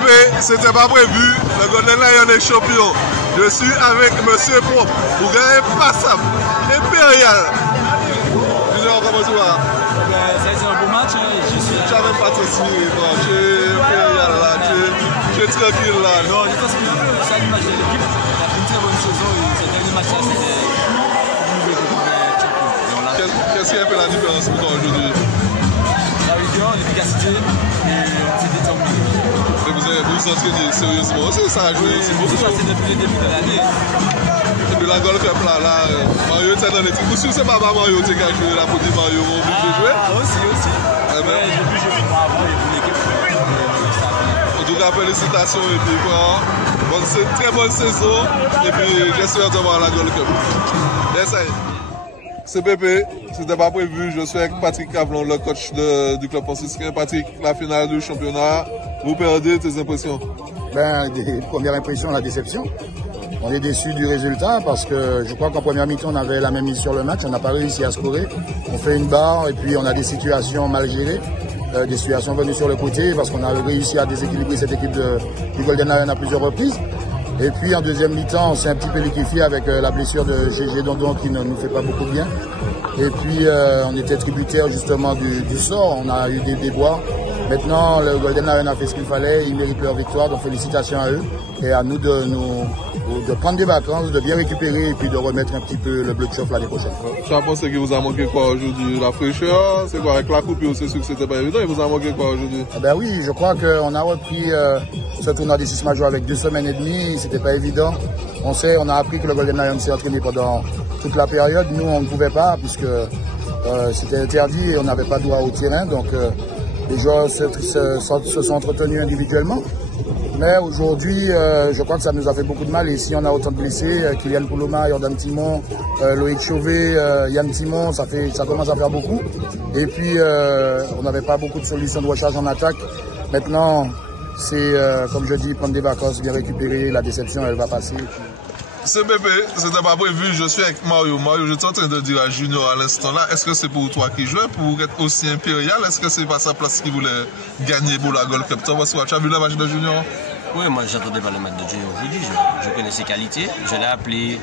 bébé, c'était pas prévu. Le Golden Lion est champion. Je suis avec Monsieur Pop pour gagner passable. Impérial. Junior, comment tu vas? Ça a été un beau match. Tu n'as même pas te signé, tu es Impérial là, tu es tranquille là. Non, je pense que c'est un match de l'équipe. On a fait une très bonne saison et ce dernier match là, c'était Qu'est-ce qui a fait la différence pour toi aujourd'hui? La rigueur, l'efficacité et c'est déterminé. Vous vous entraînez sérieusement aussi, ça a joué aussi beaucoup. Ça, c'est depuis le début de l'année. Et puis la Golf Cup là, Mario était dans les trucs. Vous savez, c'est pas Mario qui a joué la petite Mario, vous pouvez jouer? Ah, aussi. Ouais, j'ai vu avant, il y a une équipe. En tout cas, félicitations et puis quoi. Très bonne saison. Et puis j'espère de voir la Golf Cup. C'est Pépé, c'était pas prévu. Je suis avec Patrick Cavlon, le coach du club franciscain. Patrick, la finale du championnat, vous perdez, tes impressions? Première impression, la déception. On est déçu du résultat parce que je crois qu'en première mi-temps, on avait la même mise sur le match. On n'a pas réussi à scorer. On fait une barre et puis on a des situations mal gérées. Des situations venues sur le côté parce qu'on a réussi à déséquilibrer cette équipe du Golden Lion à plusieurs reprises. Et puis en deuxième mi-temps, on s'est un petit peu liquéfié avec la blessure de GG Dondon qui ne nous fait pas beaucoup de bien. Et puis on était tributaire justement du sort, on a eu des déboires. Maintenant, le Golden Lion a fait ce qu'il fallait, ils méritent leur victoire, donc félicitations à eux. Et à nous de prendre des vacances, de bien récupérer et puis de remettre un petit peu le blood chauffe l'année prochaine. Tu as pensé qu'il vous a manqué quoi aujourd'hui? La fraîcheur? C'est quoi avec la coupe? C'est sûr que c'était pas évident, il vous a manqué quoi aujourd'hui? Ben oui, je crois qu'on a repris ce tournoi des 6 majeurs avec 2 semaines et demie, c'était pas évident. On a appris que le Golden Lion s'est entraîné pendant toute la période. Nous, on ne pouvait pas puisque c'était interdit et on n'avait pas droit au terrain. Donc les joueurs se sont entretenus individuellement. Mais aujourd'hui, je crois que ça nous a fait beaucoup de mal. Et si on a autant de blessés, Kylian Pouloma, Jordan Timon, Loïc Chauvet, Yann Timon, ça commence à faire beaucoup. Et puis, on n'avait pas beaucoup de solutions de recharge en attaque. Maintenant, c'est, comme je dis, prendre des vacances, bien récupérer. La déception, elle va passer. C'est Pépé, c'était pas prévu, je suis avec Mario. Mario, je suis en train de dire à Junior à l'instant là, est-ce que c'est pour toi qui jouais, pour être aussi impérial? Est-ce que c'est pas sa place qui voulait gagner pour la Golf Cup? Tu as vu le match de Junior? Oui, moi j'attendais pas le match de Junior aujourd'hui, je connais ses qualités. Je l'ai appelé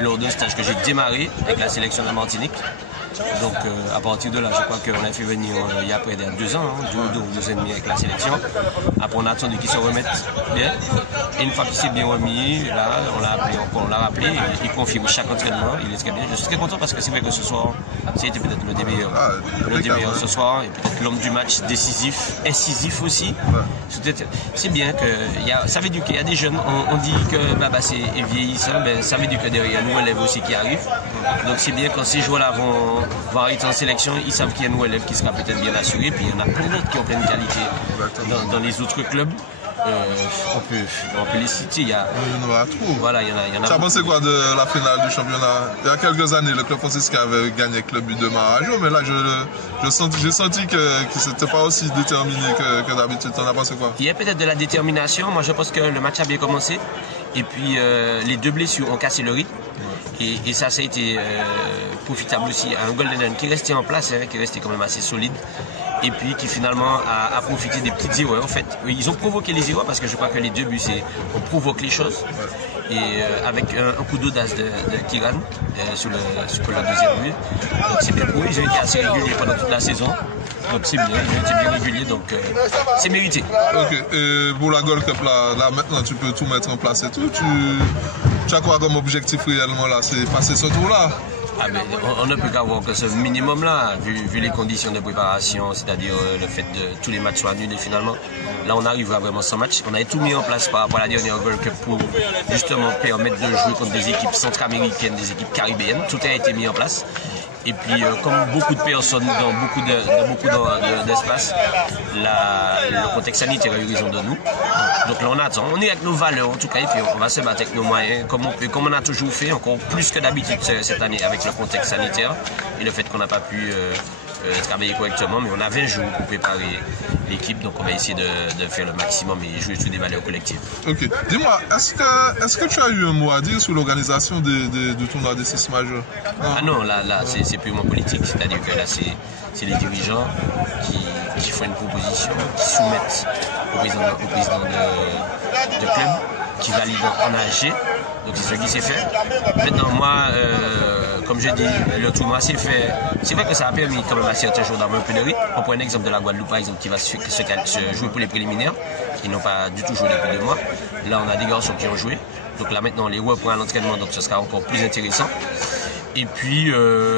lors d'un stage que j'ai démarré avec la sélection de la Martinique. Donc à partir de là, je crois qu'on a fait venir il y a près de 2 ans, 2 ans et demi avec la sélection. Après on a attendu qu'il se remette bien. Et une fois qu'il s'est bien remis, là on l'a appelé encore, on l'a rappelé, il confirme chaque entraînement, il est très bien. Je suis très content parce que c'est vrai que ce soir, c'était peut-être le meilleur ce soir, et peut-être l'homme du match décisif, incisif aussi. C'est bien que ça veut dire qu'il y a des jeunes, on dit que Baba c'est vieillissant, ben, ça veut dire que derrière nous élèves aussi qui arrivent. Donc c'est bien quand ces joueurs-là vont arriver en sélection, ils savent qu'il y a un élève qui sera peut-être bien assuré, puis il y en a plein d'autres qui ont plein de qualité dans les autres clubs. On peut les citer. Il y en aura trop. Voilà, il y en a. Tu as pensé quoi de la finale du championnat? Il y a quelques années, le club franciscain avait gagné avec le but de Marajo, mais là, j'ai senti que c'était pas aussi déterminé que d'habitude. Tu en as pensé quoi? Il y a peut-être de la détermination. Moi, je pense que le match a bien commencé. Et puis, les 2 blessures ont cassé le rythme. Et ça a été profitable aussi à un Golden Lion qui restait en place, qui restait quand même assez solide. Et puis qui finalement a profité des petites erreurs. En fait, ils ont provoqué les erreurs parce que je crois que les 2 buts, on provoque les choses. Et avec un coup d'audace de Kiran sur le deuxième but. Donc c'est bien pour eux, ils ont été assez réguliers pendant toute la saison. Donc c'est bien, ils ont été bien réguliers, donc c'est mérité. Ok, et pour la Gold Cup là maintenant tu peux tout mettre en place et tout. Tu as quoi comme objectif réellement là? C'est passer ce tour là? Ah ben, on ne peut qu'avoir que ce minimum-là, vu les conditions de préparation, c'est-à-dire le fait que tous les matchs soient annulés finalement. Là, on arrive à vraiment 100 matchs. On avait tout mis en place par rapport à la dernière Gold Cup pour justement permettre de jouer contre des équipes centra-américaines, des équipes caribéennes. Tout a été mis en place. Et puis, comme beaucoup de personnes dans beaucoup d'espace, le contexte sanitaire a eu raison de nous. Donc là, on attend. On est avec nos valeurs, en tout cas, et puis on va se battre avec nos moyens, comme on a toujours fait, encore plus que d'habitude cette année, avec le contexte sanitaire et le fait qu'on n'a pas pu travailler correctement, mais on a 20 jours pour préparer l'équipe, donc on va essayer de faire le maximum et jouer sur des valeurs collectives. Ok. Dis-moi, est-ce que tu as eu un mot à dire sur l'organisation du tournoi des 6 majeurs? Ah non, là c'est purement politique, c'est-à-dire que là c'est les dirigeants qui font une proposition, qui soumettent au président de club, qui valide en AG. Donc c'est ce qui s'est fait. Maintenant moi, comme je dis, le tournoi s'est fait. C'est vrai que ça a permis quand même à certains jours d'avoir un peu de rythme. On prend un exemple de la Guadeloupe par exemple qui va se jouer pour les préliminaires, qui n'ont pas du tout joué depuis 2 mois. Là on a des garçons qui ont joué. Donc là maintenant on les reprend à l'entraînement, donc ce sera encore plus intéressant. Et puis,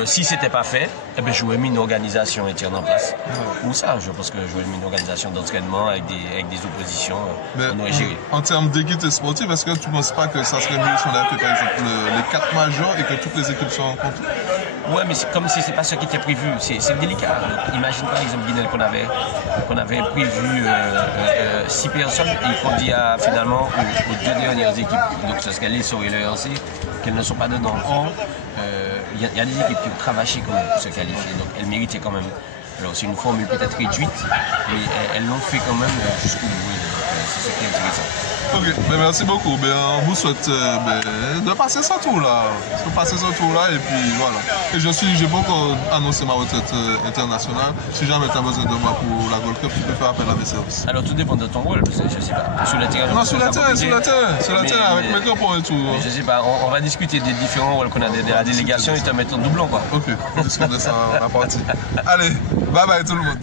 si ce n'était pas fait, eh bien, j'aurais mis une organisation interne en place. Ou ça, je pense que j'aurais mis une organisation d'entraînement avec des oppositions. On aurait géré. En termes d'équité sportive, est-ce que tu ne penses pas que ça serait mieux si on avait fait par exemple les 4 majors et que toutes les équipes soient rencontrées? Ouais, mais c'est comme si ce n'est pas ce qui était prévu. C'est délicat. Donc, imagine par exemple Guinel qu'on avait prévu 6 personnes et qu'on dit finalement aux 2 dernières équipes, donc ce serait les SOR et le RC, qu'elles ne sont pas dedans. Il y a des équipes qui ont cravaché quand même pour se qualifier, donc elles méritaient quand même. Alors c'est une formule peut-être réduite, mais elles l'ont fait quand même jusqu'au bout. C'est ce qui est intéressant. Ok, mais merci beaucoup. Ben, on vous souhaite de passer ce tour-là. Et puis voilà. Et je n'ai pas encore annoncé ma retraite internationale. Si jamais tu as besoin de moi pour la Gold Cup, tu peux faire appel à mes services. Alors tout dépend de ton rôle, parce que je sais pas. Sur le terrain, non, sur le terrain, avec mes crampons et tout. Mais je sais pas, on va discuter des différents rôles qu'on a de la délégation et te mettre en doublon quoi. Ok, on discute de ça à la partie. Allez, bye bye tout le monde.